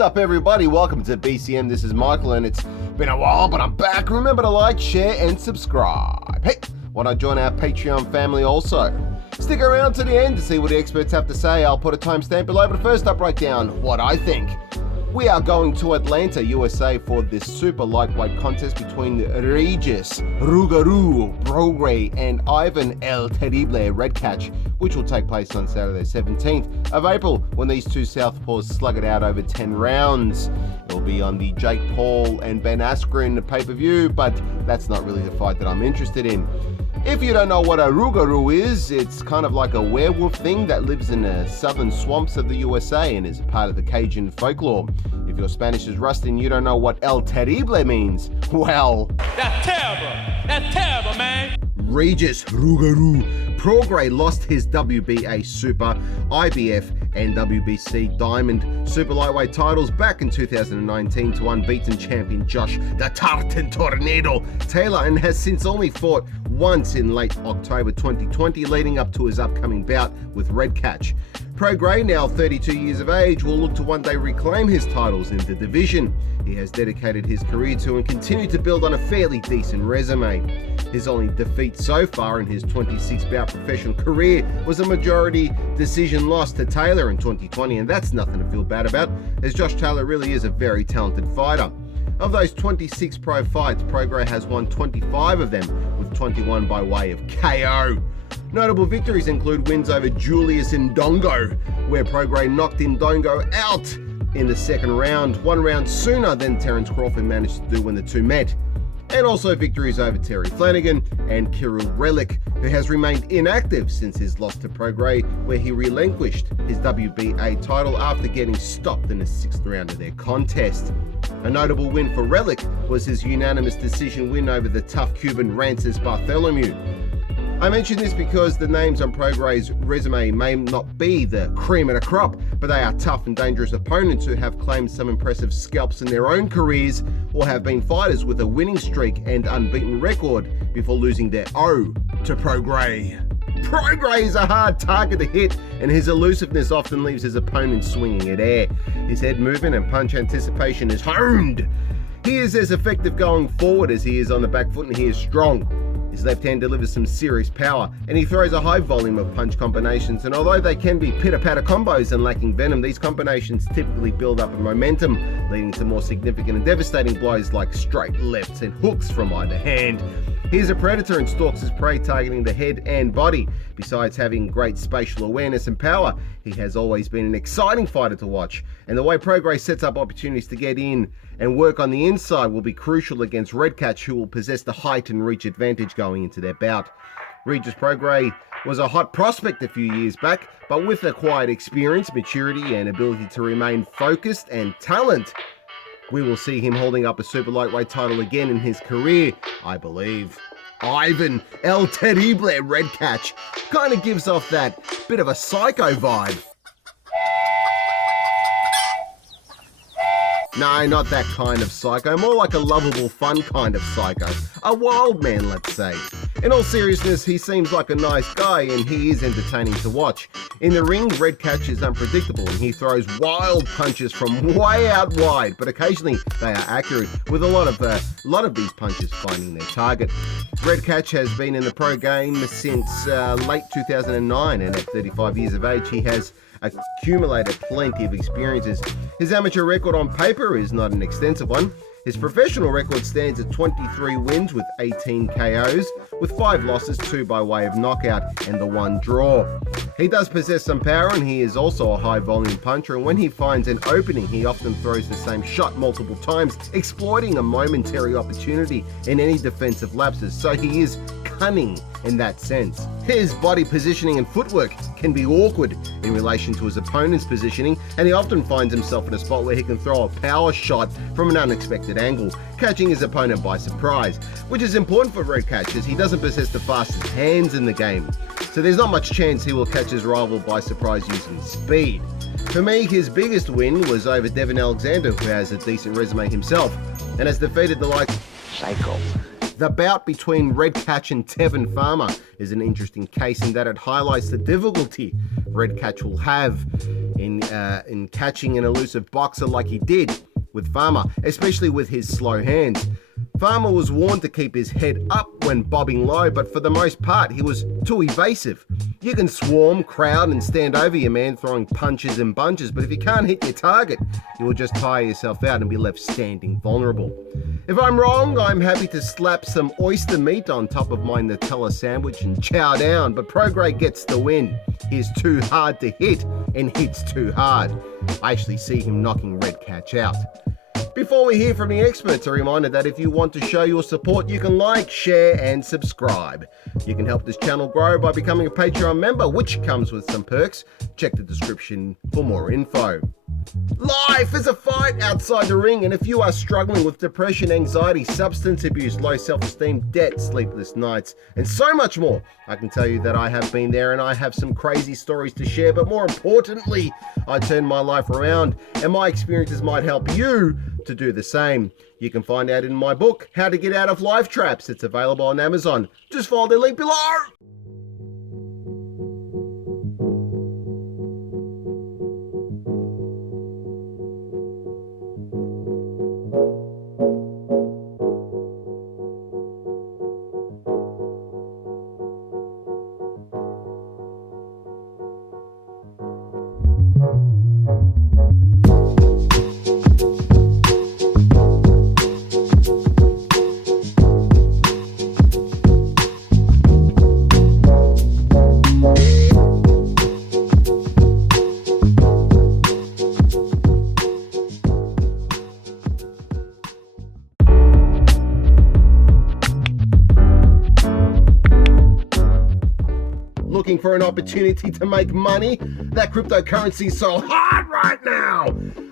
What's up, everybody? Welcome to BCM. This is Michael, and it's been a while, but I'm back. Remember to like, share, and subscribe. Hey, why not join our Patreon family also? Stick around to the end to see what the experts have to say. I'll put a timestamp below, but first up, write down what I think. We are going to Atlanta, USA for this super lightweight contest between Regis, Rougarou, Prograis and Ivan El Terrible Redkach, which will take place on Saturday 17th of April when these two Southpaws slug it out over 10 rounds. It'll be on the Jake Paul and Ben Askren pay-per-view, but that's not really the fight that I'm interested in. If you don't know what a Rougarou is, it's kind of like a werewolf thing that lives in the southern swamps of the USA and is part of the Cajun folklore. If your Spanish is rusty and you don't know what El Terrible means, well... That's terrible! That's terrible, man! Regis Rougarou Prograis lost his WBA Super, IBF and WBC Diamond Super Lightweight titles back in 2019 to unbeaten champion Josh the Tartan Tornado Taylor, and has since only fought once in late October 2020 leading up to his upcoming bout with Redkach. Prograis, now 32 years of age, will look to one day reclaim his titles in the division he has dedicated his career to and continue to build on a fairly decent resume. His only defeat so far in his 26-bout professional career was a majority decision loss to Taylor in 2020, and that's nothing to feel bad about, as Josh Taylor really is a very talented fighter. Of those 26 pro fights, Prograis has won 25 of them, with 21 by way of KO. Notable victories include wins over Julius Ndongo, where Prograis knocked Ndongo out in the second round, 1 round sooner than Terence Crawford managed to do when the two met. And also victories over Terry Flanagan and Kirill Relik, who has remained inactive since his loss to Prograis, where he relinquished his WBA title after getting stopped in the 6th round of their contest. A notable win for Relik was his unanimous decision win over the tough Cuban Rances Bartholomew. I mention this because the names on Prograis' resume may not be the cream of the crop, but they are tough and dangerous opponents who have claimed some impressive scalps in their own careers or have been fighters with a winning streak and unbeaten record before losing their O to Prograis. Prograis is a hard target to hit, and his elusiveness often leaves his opponent swinging at air. His head movement and punch anticipation is honed. He is as effective going forward as he is on the back foot, and he is strong. His left hand delivers some serious power, and he throws a high volume of punch combinations, and although they can be pitter-patter combos and lacking venom, these combinations typically build up in momentum, leading to more significant and devastating blows like straight lefts and hooks from either hand. He is a predator and stalks his prey, targeting the head and body. Besides having great spatial awareness and power, he has always been an exciting fighter to watch, and the way Prograis sets up opportunities to get in and work on the inside will be crucial against Redkach, who will possess the height and reach advantage going into their bout. Regis Prograis was a hot prospect a few years back, but with acquired experience, maturity, and ability to remain focused and talent, we will see him holding up a super lightweight title again in his career, I believe. Ivan El Terrible Redkach kind of gives off that bit of a psycho vibe. No, not that kind of psycho, more like a lovable, fun kind of psycho. A wild man, let's say. In all seriousness, he seems like a nice guy and he is entertaining to watch. In the ring, Redkach is unpredictable and he throws wild punches from way out wide, but occasionally they are accurate, with a lot of these punches finding their target. Redkach has been in the pro game since late 2009, and at 35 years of age, he has accumulated plenty of experiences. His amateur record on paper is not an extensive one. His professional record stands at 23 wins with 18 KOs, with 5 losses, 2 by way of knockout and the 1 draw. He does possess some power, and he is also a high volume puncher, and when he finds an opening he often throws the same shot multiple times, exploiting a momentary opportunity in any defensive lapses, so he is cunning in that sense. His body positioning and footwork can be awkward in relation to his opponent's positioning, and he often finds himself in a spot where he can throw a power shot from an unexpected angle, catching his opponent by surprise, which is important for Redkach as he doesn't possess the fastest hands in the game, so there's not much chance he will catch his rival by surprise using speed. For me, his biggest win was over Devin Alexander, who has a decent resume himself and has defeated the likes of Psycho. The bout between Redkach and Tevin Farmer is an interesting case in that it highlights the difficulty Redkach will have in in catching an elusive boxer like he did with Farmer, especially with his slow hands. Farmer was warned to keep his head up when bobbing low, but for the most part, he was too evasive. You can swarm, crowd, and stand over your man throwing punches and bunches, but if you can't hit your target, you will just tire yourself out and be left standing vulnerable. If I'm wrong, I'm happy to slap some oyster meat on top of my Nutella sandwich and chow down, but Prograis gets the win. He's too hard to hit and hits too hard. I actually see him knocking Redkach out. Before we hear from the experts, a reminder that if you want to show your support, you can like, share, and subscribe. You can help this channel grow by becoming a Patreon member, which comes with some perks. Check the description for more info. Life is a fight outside the ring, and if you are struggling with depression, anxiety, substance abuse, low self-esteem, debt, sleepless nights, and so much more, I can tell you that I have been there and I have some crazy stories to share, but more importantly, I turned my life around and my experiences might help you to do the same. You can find out in my book, How to Get Out of Life Traps. It's available on Amazon. Just follow the link below. Looking for an opportunity to make money? That cryptocurrency is so hard right now.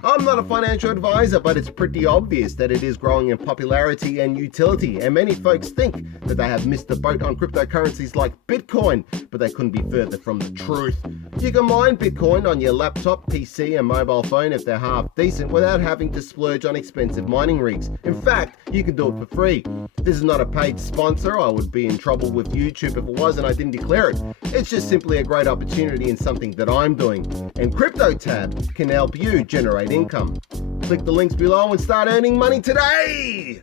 I'm not a financial advisor, but it's pretty obvious that it is growing in popularity and utility, and many folks think that they have missed the boat on cryptocurrencies like Bitcoin, but they couldn't be further from the truth. You can mine Bitcoin on your laptop, PC, and mobile phone if they're half decent without having to splurge on expensive mining rigs. In fact, you can do it for free. This is not a paid sponsor. I would be in trouble with YouTube if it was and I didn't declare it. It's just simply a great opportunity and something that I'm doing. And CryptoTab can help you generate income. Click the links below and start earning money today!